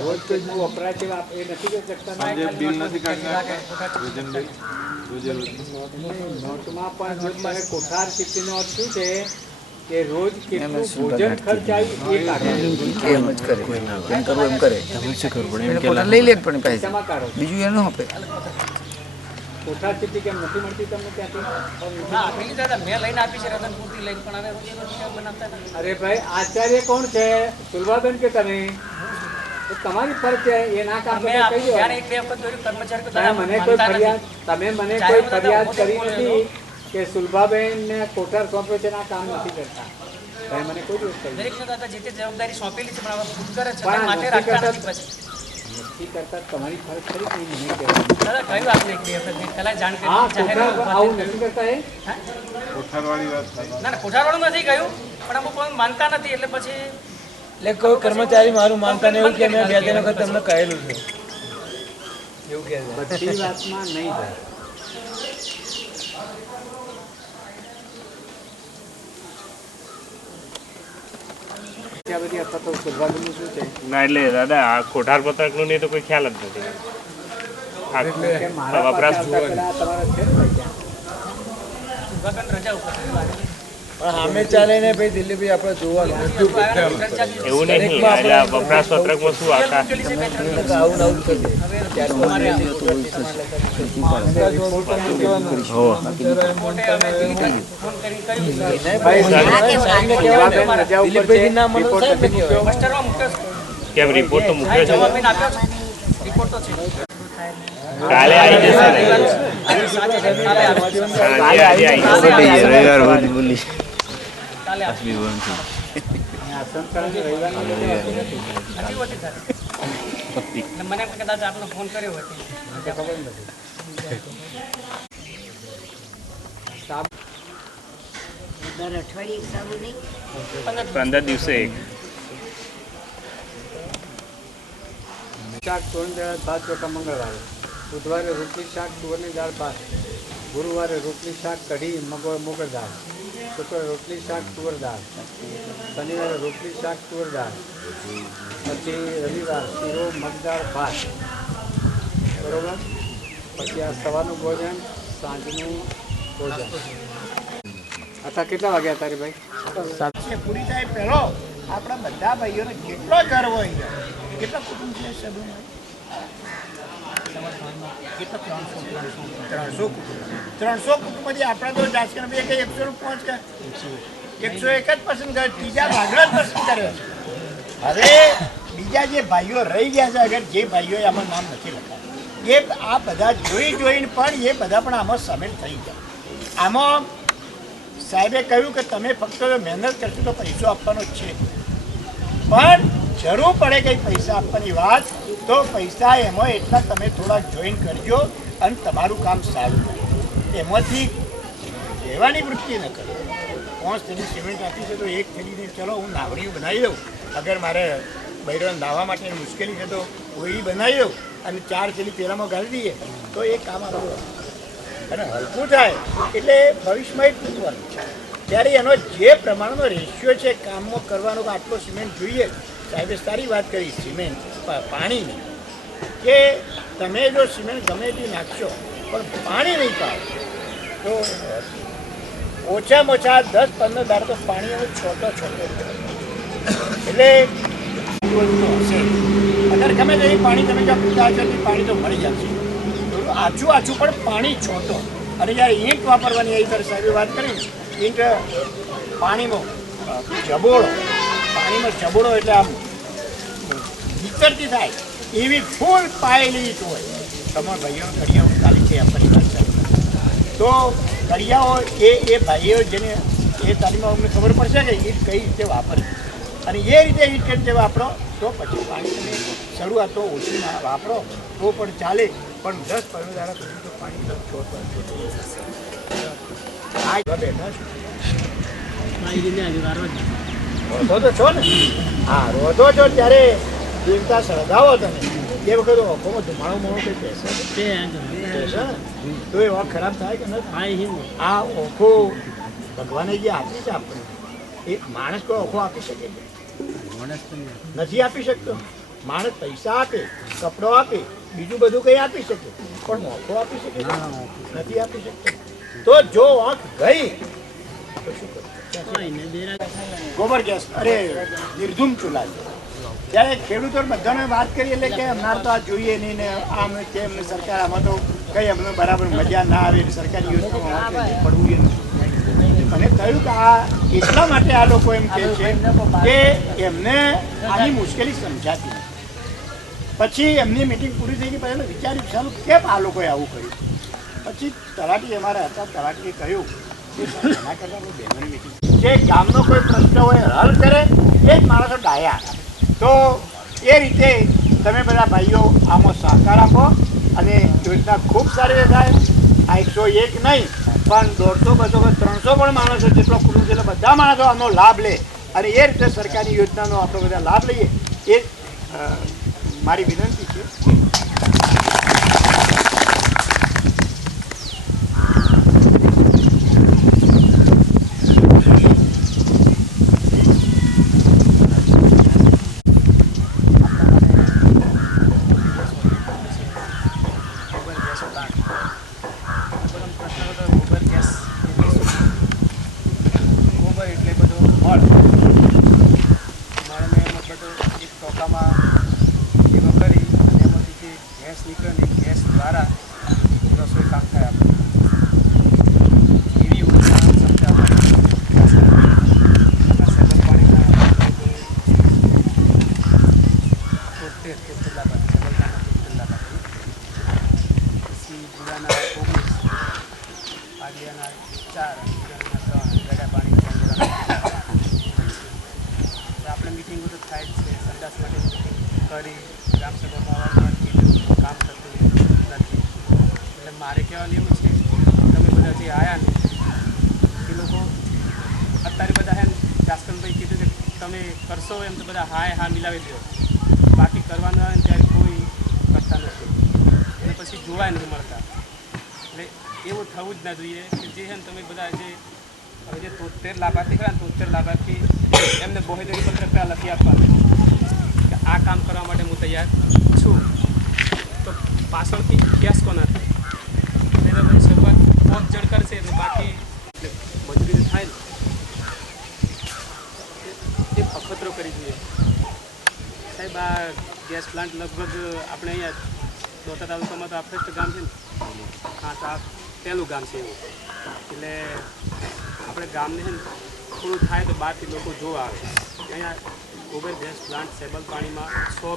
રોજ કોઈ વપરાય છે એ નથી કરી શકતા. બિલ નથી કાઢતા નોટમાં પણ જો કોઠાર ચીઠીનો અર્થ શું છે કે રોજ કેટલું ભોજન ખર્ચ આવ્યું એ કાઢે. એમ જ કરે, એમ કરવું એમ કરે. કોઠાર લઈ લે પણ પૈસા બીજું એનું આપે. કોઠાર ચીઠી કેમ નથી મળતી તમને ત્યાંથી? અરે ભાઈ આચાર્ય કોણ છે? સુલભાબેન કે તમે? તમારી ફરજ છે એ ના કામ તમે મને કોઈ ફરિયાદ કરી નથી કે સુલભાબેન ને કોઠાર સોંપ્યો છે આ કામ નથી કરતા. તમે મને કોઈ દિવસ જવાબદારી સોંપેલી છે પણ નથી કરતા. તમારી ફરજ ખરી કે મને આવું નથી કરતા. એ કોઠારવાળું નથી કહ્યું પણ અમુક માનતા નથી એટલે પછી એટલે કોઈ કર્મચારી મારું માનતા ને એવું કે મેં 2-3 વખત તમને કહેલું છે એવું કે બધી વાતમાં નહીં જાય. ના એટલે દાદા આ કોઠાર પત્રક નું નહીં તો કોઈ ખ્યાલ જ નથી. વપરાશ રજા ઉપર પણ સામે ચાલે ને ભાઈ દિલ્હીભાઈ આપણે જોવાનું એવું નહીં. એટલે વપરાશ પત્રકમાં શું આખા આવું આવું કરી કેમ રિપોર્ટ તો મૂક્યો છે? કાલે આવી જશે મને કદાચ આપનો ફોન કર્યો હતો. 15 દિવસે એક શાક તુવરની દાળ ભાત ચોખા મંગળવારે, બુધવારે રોટલી શાક તુવરની દાળ ભાત, ગુરુવારે રોટલી શાક કઢી મોગર દાળ, શુક્રવારે રોટલી શાક તુવર દાળ, શનિવારે રોટલી શાક તુવર દાળ, પછી રવિવાર શીરો મગદાળ ભાત. બરોબર. પછી આ સવારનું ભોજન, સાંજનું ભોજન. અથવા કેટલા વાગ્યા તારી ભાઈ? પૂરી થાય પહેલો આપણા બધા ભાઈઓને કેટલો ગર્વ હોય. કેટલા કુટુંબ છે સભ્યોમાં? કેટલા? 300 કુટુંબમાંથી આપણે તો રાજકારણ કંઈ 105 કે 101 જ પસંદ કરે, ત્રીજા ભાગલા જ પસંદ કરે છે. હવે બીજા જે ભાઈઓ રહી ગયા છે, અગર જે ભાઈઓએ આમાં નામ નથી લખાયા, એ આ બધા જોઈને પણ એ બધા પણ આમાં સામેલ થઈ ગયા. આમાં સાહેબે કહ્યું કે તમે ફક્ત મહેનત કરશો તો પૈસો આપવાનો જ છે, પણ જરૂર પડે કંઈ પૈસા આપવાની વાત તો પૈસા એમાં એટલા તમે થોડાક જોઈન કરજો અને તમારું કામ સારું થાય. એમાંથી લેવાની વૃત્તિ ન કરો. 5 થેલી સિમેન્ટ આપી છે તો 1 થેલીને ચલો હું નાવડીયું બનાવી દઉં. અગર મારે બૈરોને નાહવા માટેની મુશ્કેલી છે તો ઓળી બનાવી દઉં અને 4 થેલી પેલામાં ગાળી દઈએ તો એ કામ આપણું અને હલકું થાય એટલે ભવિષ્યમાં એક પૂછવાનું છે. ત્યારે એનો જે પ્રમાણનો રેશિયો છે કામમાં કરવાનો કે આટલો સિમેન્ટ જોઈએ. સાહેબે સારી વાત કરી સિમેન્ટ પાણીની, કે તમે જો સિમેન્ટ ગમે તે નાખશો પણ પાણી નહીં પાડો તો ઓછામાં ઓછા 10-15 દાડા તો પાણીનો છોટો એટલે હશે. અગર ગમે તે પાણી તમે જો પીતા હશો તો પાણી તો મળી જશે. આછું પણ પાણી છોટો. અને જ્યારે ઈંટ વાપરવાની આવી ત્યારે સાહેબે વાત કરી, ઈંટ પાણીમાં જબોળો એટલે આમ વિચરતી થાય એવી ફૂલ પાયેલી ઈંટ હોય. તમારા ભાઈઓનો કડિયાઓ ખાલી છે આપણી વાત તો કડિયાઓ એ ભાઈઓ જેને એ તાલીમમાં અમને ખબર પડશે કે ઈંટ કઈ રીતે વાપરવી અને એ રીતે ઈંટ કઈ રીતે વાપરો તો પછી પાણી તમે શરૂઆત તો ઓછી વાપરો તો પણ ચાલે, પણ 10-15 દાડા સુધી તો પાણી આ બેઠા છો તો છો ને? હા, રોધો છો ત્યારે દેવતા સળગાવો તમે એ વખત ઓખોમાં ધુમાડો કંઈ બેસે તો એ વાત ખરાબ થાય કે નથી? આ ઓખો ભગવાને જે આપી છે આપણે, એ માણસ કોઈ ઓખો આપી શકે છે? નથી આપી શકતો. માણસ પૈસા આપે, કપડો આપે, બીજું બધું કંઈ આપી શકે, પણ આંખો આપી શકે છે? નથી આપી શકતો. તો જો આંખ ગઈ તો શું કરવું? ગોબર ગેસ, અરે નિર્ધૂમ ચૂલા છે. ત્યારે ખેડૂતો બધાને વાત કરી એટલે કે અમારે તો આ જોઈએ નહીં ને આમ તેમ ને સરકાર આમાં તો કંઈ અમને બરાબર મજા ના આવે, સરકારી યોજનામાં પડવું એ નથી. મને કહ્યું કે આ એટલા માટે આ લોકો એમ કહે છે કે એમને આની મુશ્કેલી સમજાતી નથી. પછી એમની મિટિંગ પૂરી થઈ ગઈ પછી એમને વિચાર્યું ચાલો કેમ આ લોકોએ આવું કર્યું. પછી તલાટી અમારા હતા, તલાટીએ કહ્યું કે એના કરતાં આપણે બહેનોની મિટિંગ જે ગામનો કોઈ પ્રશ્ન હોય હલ કરે એ જ માણસો ડાયા. તો એ રીતે તમે બધા ભાઈઓ આમાં સહકાર આપો અને યોજના ખૂબ સારી રીતે થાય. આ 101 નહીં પણ 150, 200, 300 પણ માણસો જેટલો કુટુંબ છે એટલે બધા માણસો આનો લાભ લે અને એ રીતે સરકારની યોજનાનો આપણે બધા લાભ લઈએ એ મારી વિનંતી છે. ગોબર એટલે બધો મળ મળને એમાં બધો એક ટોકામાં એવો કરી અને એમાંથી જે ગેસ નીકળે ને ગેસ દ્વારા રસોઈ કામ થાય આપણે એવી યોજના સમજા સેબલ પાણીના 73 લાભાર્થી સેબલ પાણીના 73 લાભાર્થી પછી જિલ્લાના 19, આગિયાના 4, ગડા પાણી આપણે મિટિંગો તો થાય જ છે. સંદાસ માટે મિટિંગ કરી ગ્રામસભામાં આવવાનું કીધું, કામ થતું નથી. એટલે મારે કહેવાનું એવું છે તમે બધા જે આવ્યા ને એ લોકો અત્યારે બધા હે જાસ્કનભાઈ કીધું કે તમે કરશો એમ તો બધા હા મિલાવી દો, બાકી કરવાનું આવે ને ત્યારે કોઈ કરતા નથી અને પછી જોવાય નથી મળતા. એટલે એવું થવું જ ના જોઈએ કે જે છે ને તમે બધા જે હવે જે 73 લાભાર્થી ખરા ને 73 લાભાર્થી એમને બોહેદરી પત્રક લખી આપવાનું કે આ કામ કરવા માટે હું તૈયાર છું. તો પાછળથી કેસ કોના થાય એટલે પછી શરૂઆત પહોંચ જડ કરશે એટલે બાકી મજૂરી થાય ને એ અખતરો કરી જોઈએ. સાહેબ આ ગેસ પ્લાન્ટ લગભગ આપણે અહીંયા દોતા તાલુકામાં તો આપણે જ ગામ છે ને. હા, તો આ પહેલું ગામ છે એવું. એટલે આપણે ગામને છે ને થોડું થાય તો બહારથી લોકો જોવા આવે. અહીંયા ગોબર ગેસ પ્લાન્ટ સેબલ પાણીમાં 100